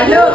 अरे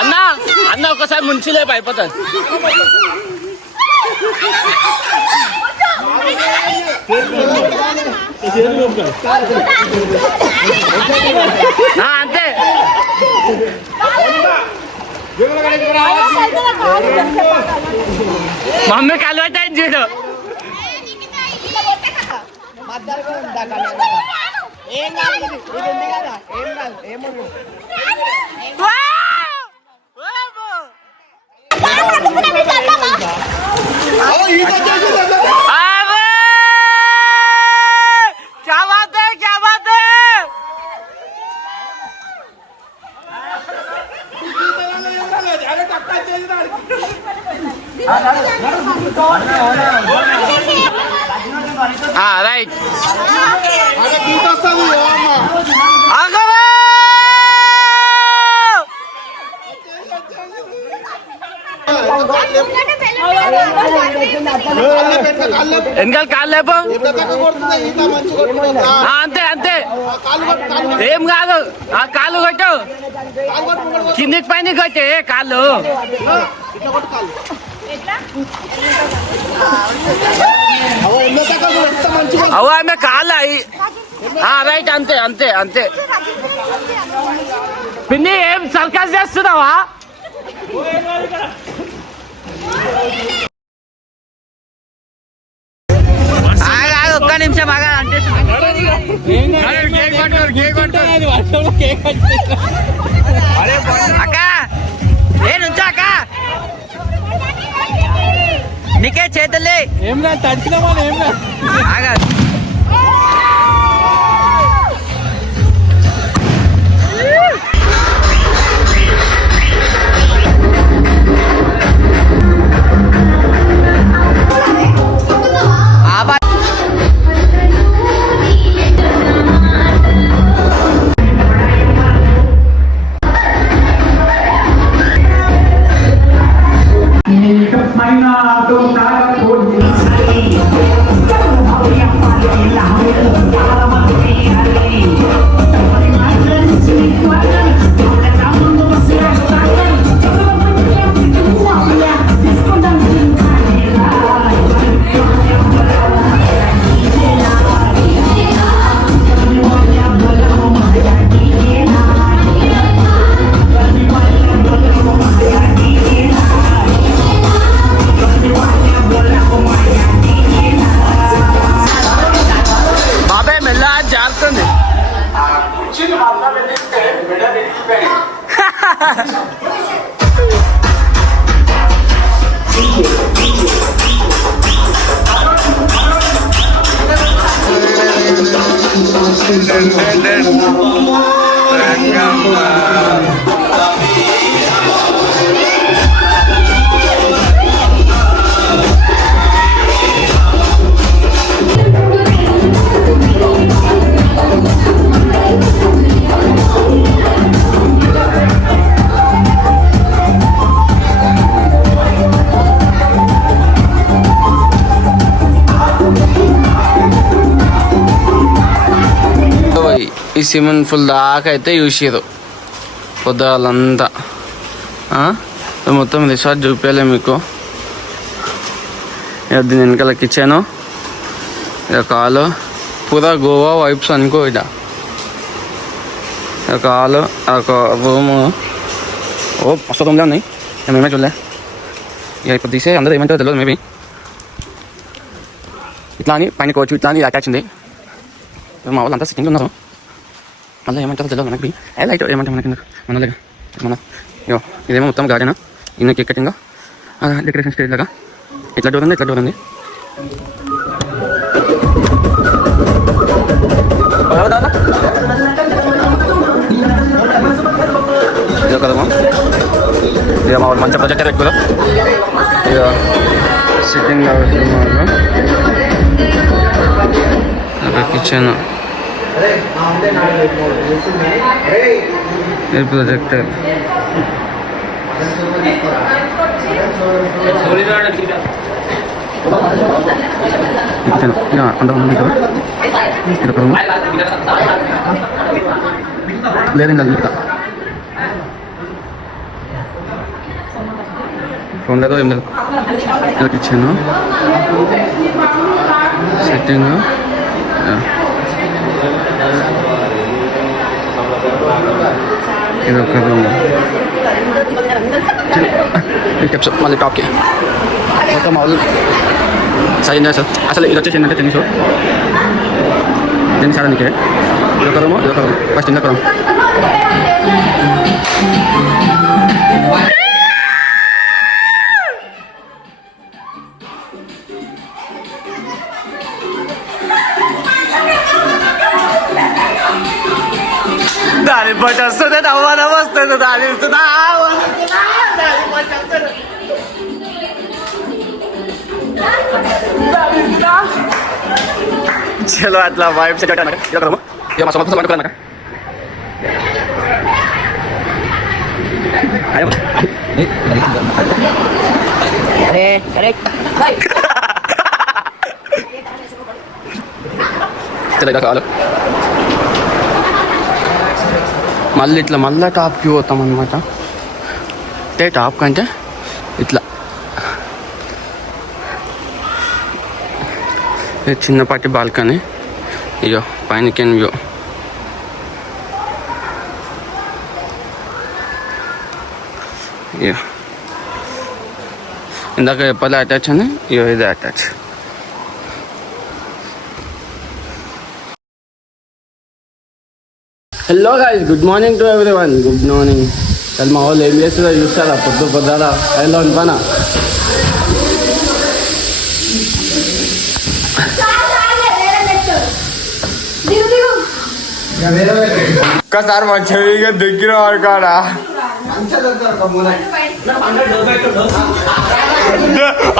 అన్నా అన్న ఒకసారి ముంచిలేపు అయిపోతుంది. అంతే మమ్మీ కలవట చూడు. రైట్ వెనకాల కాళ్ళు లేపు. అంతే అంతే ఏం కాదు. ఆ కాళ్ళు కొట్టు, కిందికి పైన కొట్టే కాళ్ళు. అవు ఆమె కాళ్ళు అయి. రైట్ అంతే అంతే అంతే. పిన్ని ఏం సర్కస్ చేస్తున్నావా? ఒక్క నిమిషం బాగా అంటే అక్క ఏ నుంచా అక్క నీకే చేతులే ఏం కాదు తడిచినామా ఏం కాదు. Hãy subscribe cho kênh Ghiền Mì Gõ để không bỏ lỡ những video hấp dẫn. ఈ స్విమ్మింగ్ పూల్ దాకా అయితే చూసారు పొద్దుగాలంతా. మొత్తం రిసార్ట్ చూపించలే మీకు. దీని వెనకాల కిచెను, ఇక కాలు పూరా గోవా వైబ్స్ అనుకో. ఇట కాలు ఒక రూము. మస్తు రూమ్లే ఉన్నాయి, మేమే చూడలే. ఇక ఇప్పుడు తీసే అందరూ ఏమంటారో తెలియదు. మేబీ ఇట్లా అని పైన కోవచ్చు, ఇట్లా అని అటాచ్ ఉంది. మా వాళ్ళు అంతా సిట్టింగ్ ఉన్నారు. మళ్ళీ ఏమంటారో తెలియదు మనకి. లైట్ ఏమంటారు మనకి మనలేగా మన. ఇదేమో మొత్తం గార్డెన్, ఇన్న కేక్ కటింగ్, డెకరేషన్ స్టేజ్ లాగా. ఇట్లా డోర్ ఉంది, ఇట్లా డోర్ ఉంది. ఇదో కదమ్మా, ఇక మా వాళ్ళు మంచి ప్రొజెక్టర్ ఎక్కువ. ఇక సిట్టింగ్ కిచెన్, ప్రొజెక్టర్, లేదండి అది ఇంకా ఉండదు ఏం లేదు. కిచెన్ సెట్టింగ్, ఇది ఒక రూమ్. స్టెప్స్ మళ్ళీ టాప్కి మొత్తం మా వాళ్ళు సైన్ చేస్తారు. అసలు ఇది వచ్చేసి ఏంటంటే టెన్నిస్ ఆడడానికి. ఇది ఒక రూము, ఇది ఒక రూమ్. ఫస్ట్ ఇంకొక రూమ్. దాని పట్టి వస్తుంది, నవ్వడం వస్తుంది. దాని చలో అట్లా వైబ్స్ మా సమస్య పట్టుకున్నాక తెలగా కావాలి. మళ్ళీ ఇట్లా మళ్ళీ టాప్కి పోతాం అనమాట. అంటే టాప్ కంటే ఇట్లా చిన్నపాటి బాల్కనీ. ఇగో పైన కెన్ వ్యూ. ఇగో ఇందాక చెప్పాలి అటాచ్ అని, ఇగో ఇది attach. Hello guys, good morning to everyone. Good morning. అసలు మా వాళ్ళు ఏం చేస్తుందో చూస్తారా? పొద్దురా ఎలా ఉంటానా? ఒక్కసారి మా చెవిగా దగ్గర వాడుకోడా.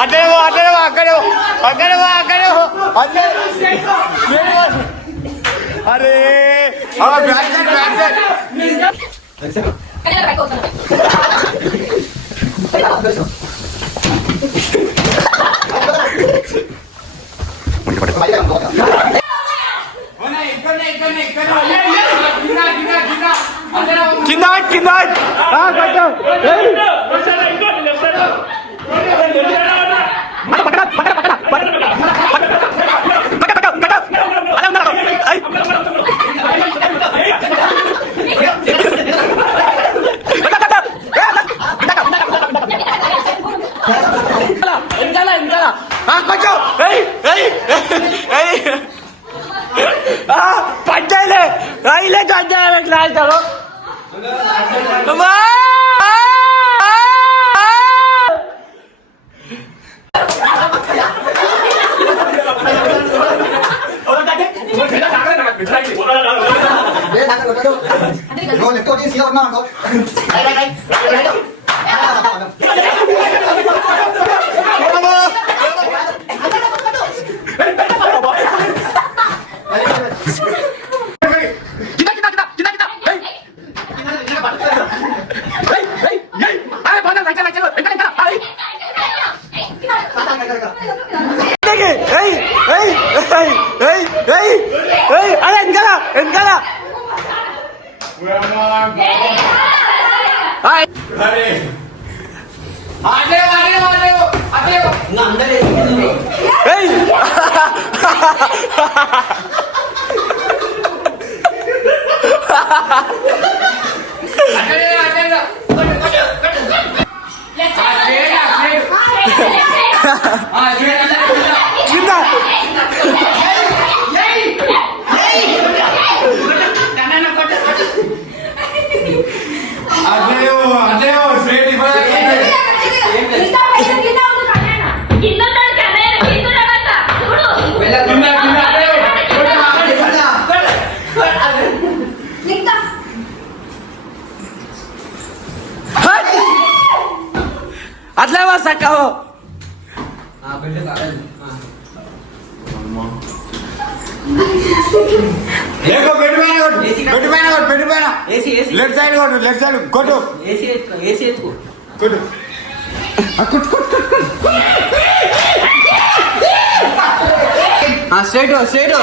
అక్కడేమో అక్కడేమో అక్కడేమో అక్కడేమో అక్కడేమో అక్కడే. అరే కింద కింద పంచాయలే రైలే చంచాలి క్లాస్ అట్లే వస్తావు లెఫ్ట్ సైడ్ కొట్టు లెఫ్ట్ సైడ్ కొట్టు ఏసీ ఎత్తుకో కొట్టు స్ట్రైట్ స్ట్రైట్